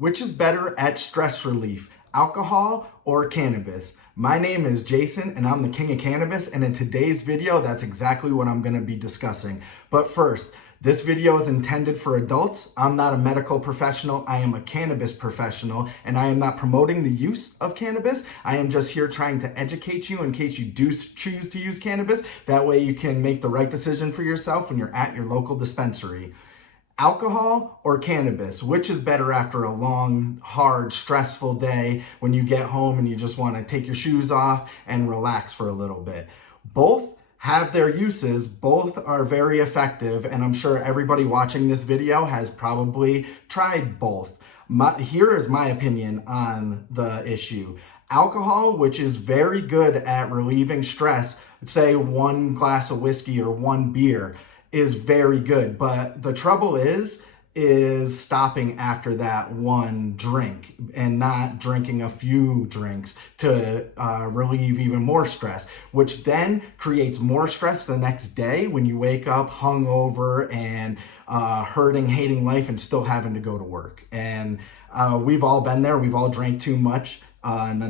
Which is better at stress relief, alcohol or cannabis? My name is Jason and I'm the king of cannabis, and in today's video, that's exactly what I'm gonna be discussing. But first, this video is intended for adults. I'm not a medical professional, I am a cannabis professional, and I am not promoting the use of cannabis. I am just here trying to educate you in case you do choose to use cannabis. That way you can make the right decision for yourself when you're at your local dispensary. Alcohol or cannabis? Which is better after a long, hard, stressful day when you get home and you just want to take your shoes off and relax for a little bit? Both have their uses, both are very effective, and I'm sure everybody watching this video has probably tried both. Here is my opinion on the issue. Alcohol, which is very good at relieving stress, say one glass of whiskey or one beer, is very good, but the trouble is stopping after that one drink and not drinking a few drinks to relieve even more stress, which then creates more stress the next day when you wake up hungover and hurting, hating life, and still having to go to work. And we've all been there. We've all drank too much on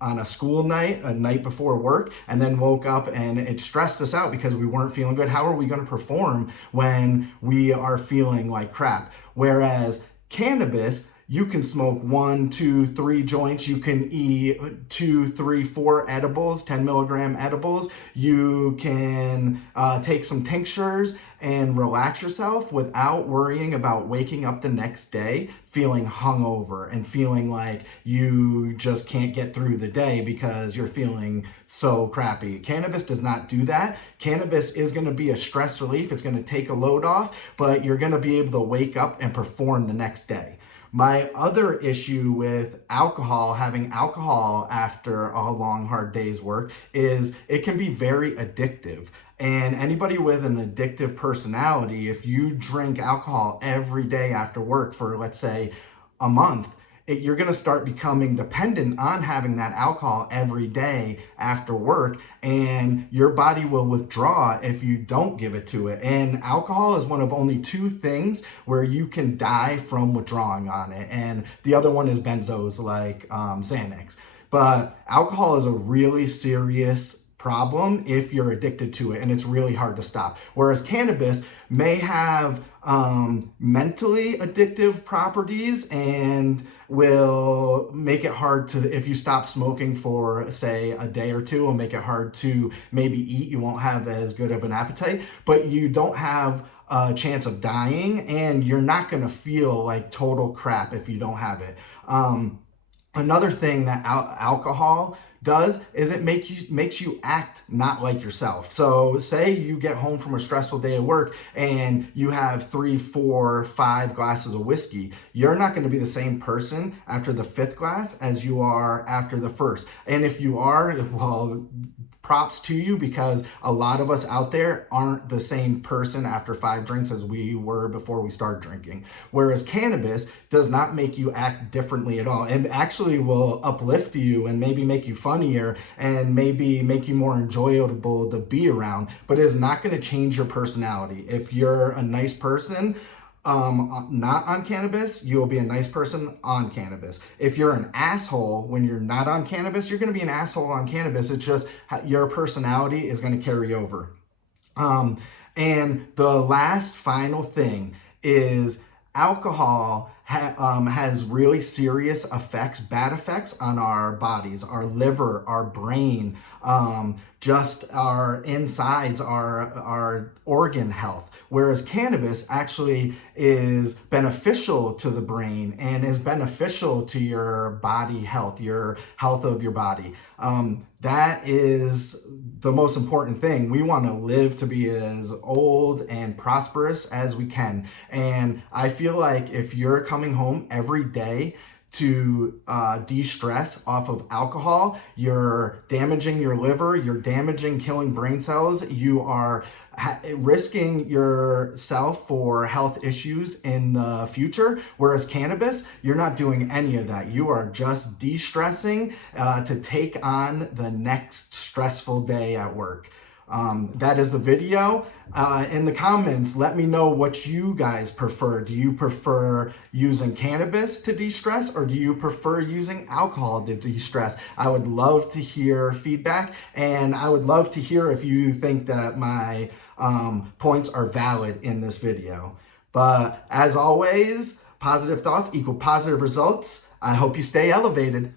a school night, a night before work, and then woke up and it stressed us out because we weren't feeling good. How are we going to perform when we are feeling like crap? Whereas cannabis, you can smoke 1, 2, 3 joints. You can eat 2, 3, 4 edibles, 10 milligram edibles. You can take some tinctures and relax yourself without worrying about waking up the next day feeling hungover and feeling like you just can't get through the day because you're feeling so crappy. Cannabis does not do that. Cannabis is going to be a stress relief. It's going to take a load off, but you're going to be able to wake up and perform the next day. My other issue with alcohol, having alcohol after a long, hard day's work, is it can be very addictive. And anybody with an addictive personality, if you drink alcohol every day after work for, let's say, a month, you're going to start becoming dependent on having that alcohol every day after work, and your body will withdraw if you don't give it to it. And alcohol is one of only 2 things where you can die from withdrawing on it, and the other one is benzos like Xanax. But alcohol is a really serious problem if you're addicted to it, and it's really hard to stop. Whereas cannabis may have mentally addictive properties and will make it hard to, if you stop smoking for say a day or two, will make it hard to maybe eat. You won't have as good of an appetite, but you don't have a chance of dying, and you're not going to feel like total crap if you don't have it. Another thing that alcohol does is it makes you act not like yourself. So say you get home from a stressful day at work and you have 3, 4, 5 glasses of whiskey. You're not going to be the same person after the 5th glass as you are after the 1st. And if you are, well, props to you, because a lot of us out there aren't the same person after 5 drinks as we were before we started drinking. Whereas cannabis does not make you act differently at all. It actually will uplift you and maybe make you funnier and maybe make you more enjoyable to be around, but it's not going to change your personality. If you're a nice person, not on cannabis, you'll be a nice person on cannabis. If you're an asshole when you're not on cannabis, you're going to be an asshole on cannabis. It's just your personality is going to carry over. And the last final thing is alcohol has really serious effects, bad effects on our bodies, our liver, our brain, just our insides, our organ health. Whereas cannabis actually is beneficial to the brain and is beneficial to your body health, your health of your body. That is the most important thing. We want to live to be as old and prosperous as we can. And I feel like if you're coming home every day to de-stress off of alcohol, you're damaging your liver, you're damaging, killing brain cells, you are risking yourself for health issues in the future. Whereas cannabis, you're not doing any of that. You are just de-stressing to take on the next stressful day at work. That is the video. In the comments, let me know what you guys prefer. Do you prefer using cannabis to de-stress, or do you prefer using alcohol to de-stress? I would love to hear feedback, and I would love to hear if you think that my points are valid in this video. But as always, positive thoughts equal positive results. I hope you stay elevated.